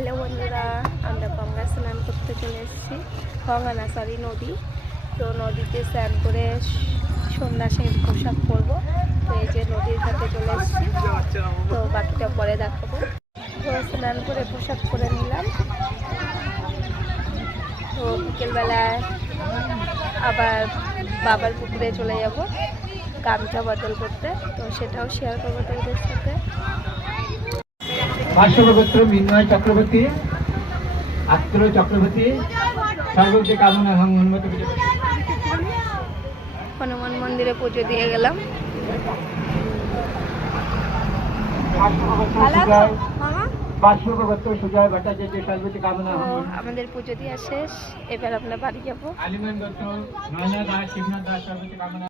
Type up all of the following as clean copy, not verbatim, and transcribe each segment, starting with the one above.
Hello বন্ধুরা, আমরা গঙ্গা স্নান করতে চলে এসেছি। গঙ্গা না, সরি, নদী। তো নদীতে স্নান করে সন্ন্যাসীর পোশাক পরবো। তো এই যে নদীর ঘাটে চলে এসেছি, তো বাকিটা পরে দেখাবো। তো স্নান করে পোশাক পরে নিলাম। তো বিকেলবেলায় আবার বাবার পুকুরে চলে যাব গামছা বদল করতে, তো সেটাও শেয়ার করবো তোমাদের সাথে। পার্শ্বগোত্র মিন্ময় চক্রবর্তী, আত্র চক্রবর্তী, সর্বতে কামনা হনুমতি। হনুমান মন্দিরে পুজো দিয়ে গেলাম। পার্শ্বগোত্র সুজয় ভট্টাচার্য, সর্বতে কামনা। আমাদের পুজো দিয়ে শেষ, এবার আমরা বাড়ি যাবো। আলিমান দত্ত, নয়না দাস, শিবনাথ দাস, সর্বতে কামনা।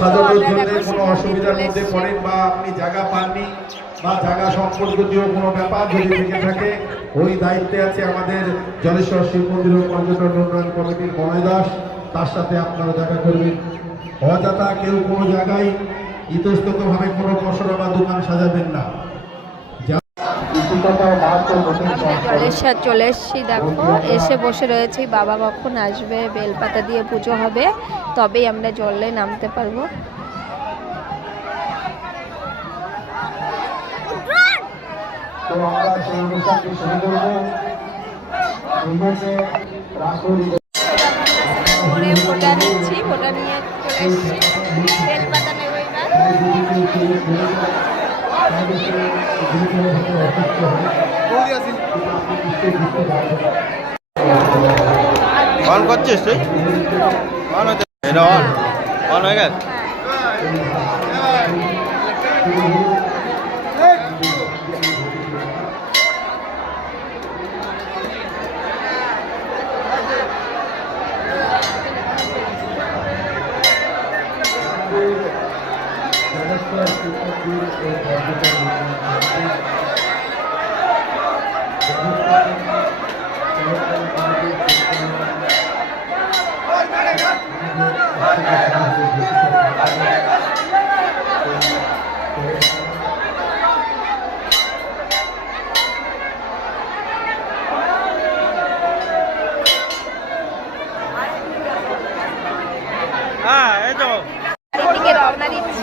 সাজানোর জন্য কোনো অসুবিধার মধ্যে পড়েন বা আপনি জায়গা পাননি বা জায়গা সম্পর্কীয় কোনো ব্যাপার যদি থেকে থাকে, ওই দায়িত্বে আছে আমাদের জলেশ্বর শিব মন্দির ও পর্যটন উন্নয়ন কমিটির মনোজ দাস। তার সাথে আপনারা দেখা করবেন। অযথা কেউ কোনো জায়গায় ইতস্ততভাবে কোনো পসরা বা দোকান সাজাবেন না। জলেশ্বর চলে এসেছি, দেখো এসে বসে রয়েছি। বাবা কখন আসবে, বেলপাতা দিয়ে পুজো হবে, তবেই আমরা জলে নামতে পারবো। তো আমরা সেই অনুষ্ঠানটি শুরু করবো। ফোটা নিচ্ছি, ফোটা নিয়ে চলে এসেছি। বেলপাতা নেব এবার। অন করছিস তুই? অন হচ্ছে, এটা অন অন হয়ে গেছে। হ্যাঁ, এই তো এদিকে রওনা দিচ্ছি।